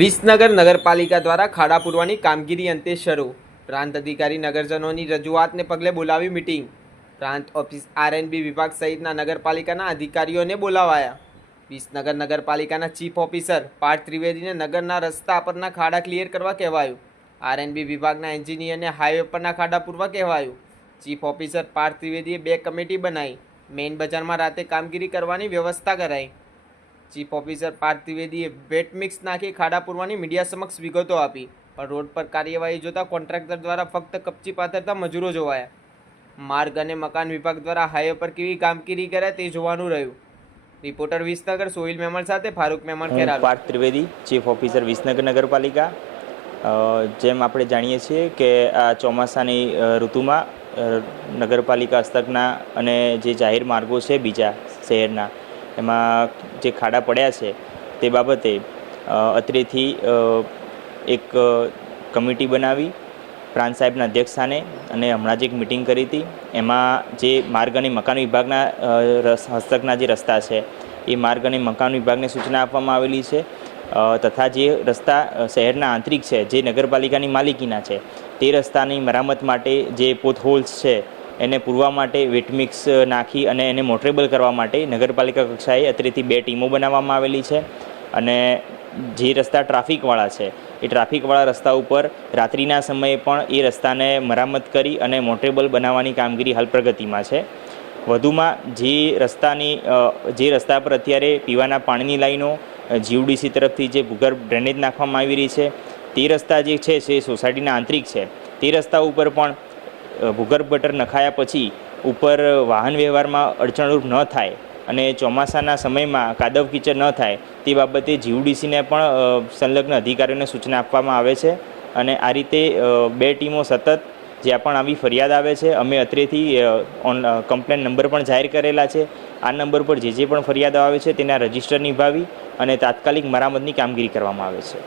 વિસનગર નગરપાલિકા દ્વારા ખાડા પૂરવાની કામગીરી અંતે શરૂ. પ્રાંત અધિકારી નગરજનોની રજૂઆતને પગલે બોલાવી મિટિંગ. પ્રાંત ઓફિસ આરએનબી વિભાગ સહિતના નગરપાલિકાના અધિકારીઓને બોલાવાયા. વિસનગર નગરપાલિકાના ચીફ ઓફિસર પાર્થ ત્રિવેદીને નગરના રસ્તા પરના ખાડા ક્લિયર કરવા કહેવાયું. આરએનબી વિભાગના એન્જિનિયરને હાઈવે પરના ખાડા પૂરવા કહેવાયું. ચીફ ઓફિસર પાર્થ ત્રિવેદીએ બે કમિટી બનાવી. મેઇન બજારમાં રાતે કામગીરી કરવાની વ્યવસ્થા કરાઈ. ચીફ ઓફિસર પાર્થ ત્રિવેદીએ વેટ મિક્સ નાખી ખાડા પૂરવાની મીડિયા સમક્ષ વિગતો આપી. પણ રોડ પર કાર્યવાહી જોતા કોન્ટ્રાક્ટર દ્વારા ફક્ત કપચી પાથરતા મજૂરો જોવાયા. માર્ગ અને મકાન વિભાગ દ્વારા હાઈવે પર કેવી કામગીરી કર્યા તે જોવાનું રહ્યું. રિપોર્ટર વિસનગર સોહિલ મેમણ સાથે ફારૂક મેમણ હું પાર્થ ત્રિવેદી ચીફ ઓફિસર વિસનગર નગરપાલિકા. જેમ આપણે જાણીએ છીએ કે આ ચોમાસાની ઋતુમાં નગરપાલિકા હસ્તકના અને જે જાહેર માર્ગો છે બીજા શહેરના એમાં જે ખાડા પડ્યા છે તે બાબતે અત્રેથી એક કમિટી બનાવી, પ્રાંત સાહેબના અધ્યક્ષ અને હમણાં જ એક મિટિંગ કરી હતી. એમાં જે માર્ગ અને મકાન વિભાગના હસ્તકના જે રસ્તા છે, એ માર્ગ અને મકાન વિભાગને સૂચના આપવામાં આવેલી છે. તથા જે રસ્તા શહેરના આંતરિક છે, જે નગરપાલિકાની માલિકીના છે, તે રસ્તાની મરામત માટે જે પોતહોલ્સ છે એને પૂરવા માટે વેટમિક્સ નાખી અને એને મોટરેબલ કરવા માટે નગરપાલિકા કક્ષાએ અત્રેથી બે ટીમો બનાવવામાં આવેલી છે અને જે રસ્તા ટ્રાફિકવાળા છે, એ ટ્રાફિકવાળા રસ્તા ઉપર રાત્રિના સમયે પણ એ રસ્તાને મરામત કરી અને મોટરેબલ બનાવવાની કામગીરી હાલ પ્રગતિમાં છે. વધુમાં જે રસ્તાની જે રસ્તા પર અત્યારે પીવાના પાણીની લાઈનો જીયુડીસી તરફથી જે ભૂગર્ભ ડ્રેનેજ નાખવામાં આવી રહી છે, તે રસ્તા જે છે તે સોસાયટીના આંતરિક છે, તે રસ્તા ઉપર પણ ભૂગર્ભ ગટર નખાયા પછી ઉપર વાહન વ્યવહારમાં અડચણરૂપ ન થાય અને ચોમાસાના સમયમાં કાદવ કિચડ ન થાય, તે બાબતે જીયુડીસીને પણ સંલગ્ન અધિકારીઓને સૂચના આપવામાં આવે છે અને આ રીતે બે ટીમો સતત જ્યાં પણ આવી ફરિયાદ આવે છે, અમે અત્રેથી ઓન કમ્પ્લેન નંબર પણ જાહેર કરેલા છે. આ નંબર પર જે જે પણ ફરિયાદો આવે છે તેના રજિસ્ટર નિભાવી અને તાત્કાલિક મરામતની કામગીરી કરવામાં આવે છે.